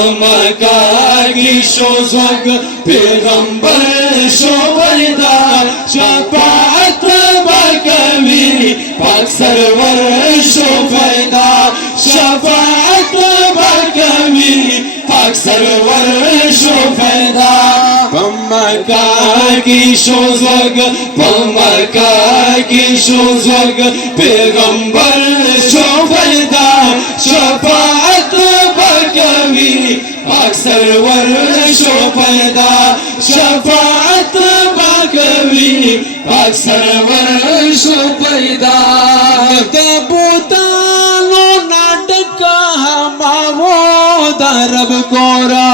مکہ کی شوزگ پیغمبر شو پیدا شفاعت بکوی پاک سرور شو پیدا شفاعت بکوی پاک سرور شو پیدا مکہ کی شوزگ مکہ کی شوزگ پیغمبر شو پیدا شفاعت بکوی پاک سرور شو پیدا شفاعت بکوی پاک سرور شو پیدا تبوتانو ناٹکا ہماو درب کورا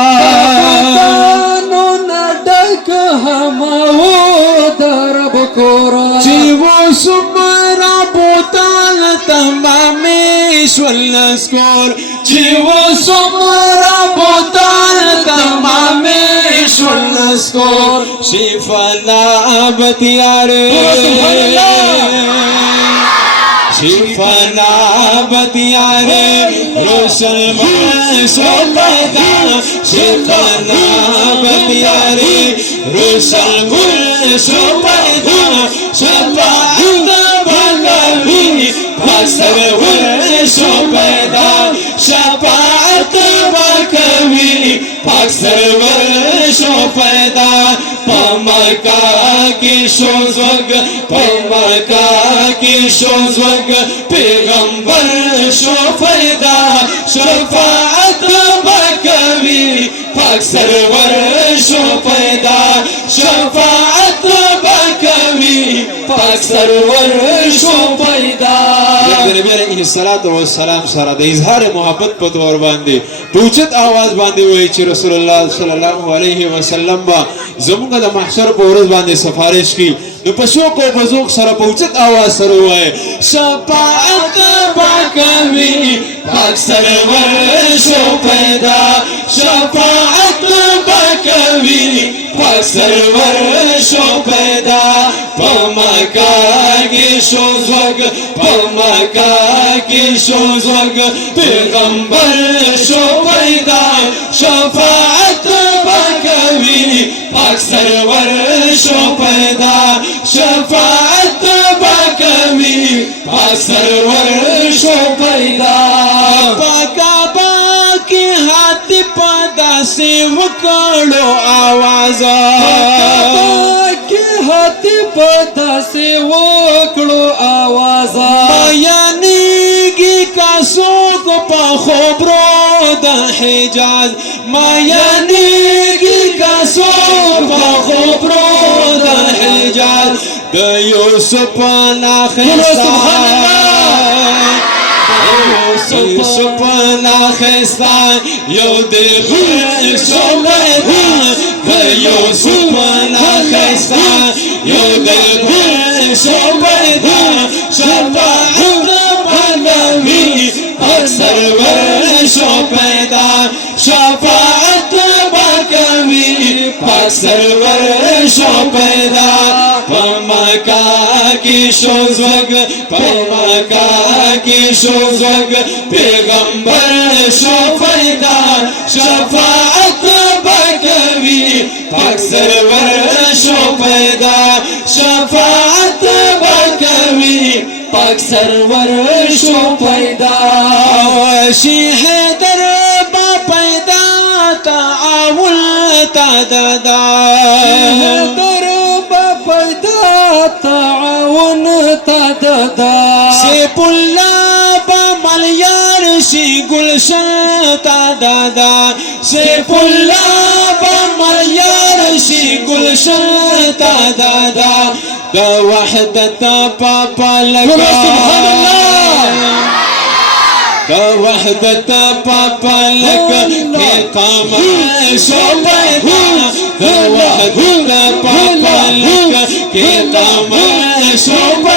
تبوتانو ناٹکا ہماو درب کورا چیو سمرا بوتان تمامی شولنسکور چیو سمرا بوتان تمامی شولنسکور شفنا بتیارے شفنا بتیارے روشن شو پیدا شفنا بتیارے روشن شو پیدا شفاعت بکوی پاک سرور شو پیدا شفاعت بکوی پاک سرور شو پیدا مکہ کی شوزگ مکہ کی شوزگ پیغمبر شو پیدا شفاعت بکوی پاک سرور شو پیدا شفاعت بکوی پاک سرور شو پیدا نبی علیہ السلام سارا دا اظہار محبت پتور باندے پوچھت آواز باندے ہوئی چی رسول اللہ صلی اللہ علیہ وسلم با زمانگا دا محشر پورز باندے سفارش کی نو پشو کو بزوک سر پوچھت آواز سر ہوئے شفاعت بکوی پاک سرور شو پیدا شفاعت بکوی پاک سرور شو پیدا مکہ کی شوزگ مکہ کی شوزگ پیغمبر شو پیدا شفاعت بکوی پاک سرور شو پیدا شفاعت بکوی پاک سرور شو پیدا پاکا باکی ہاتھ پادا سے وکڑو آوازا ہاتھ پتا سے وکڑو آوازا مایانیگی کا سوک پا خبرو دا حجاز مایانیگی کا سوک پا خبرو دا حجاز دا یوسف ناخستان یوسف ناخستان یو دے بھر شو پیدا دا یوسف ناخستان یو دے بھر شو پیدا شفاعت بکوی پاک سرور شو پیدا شفاعت بکوی پاک سرور شو پیدا مکہ کی شوزگ مکہ کی شوزگ پیغمبر شو پیدا شفاعت بکوی پاک سرور شو پیدا شفاعت بکوی پاک سرور شو پیدا شی حیدر با پیدا تعاول تددا حیدر با پیدا تعاون تددا سیپ اللہ با ملیار شی گلشن تددا سیپ اللہ با ملیار شی گلشن تددا دا وحدت پاپا لگا سبحان اللہ دا وحدت پاپا لگا کتام شو پیدا دا وحدت پاپا لگا کتام شو پیدا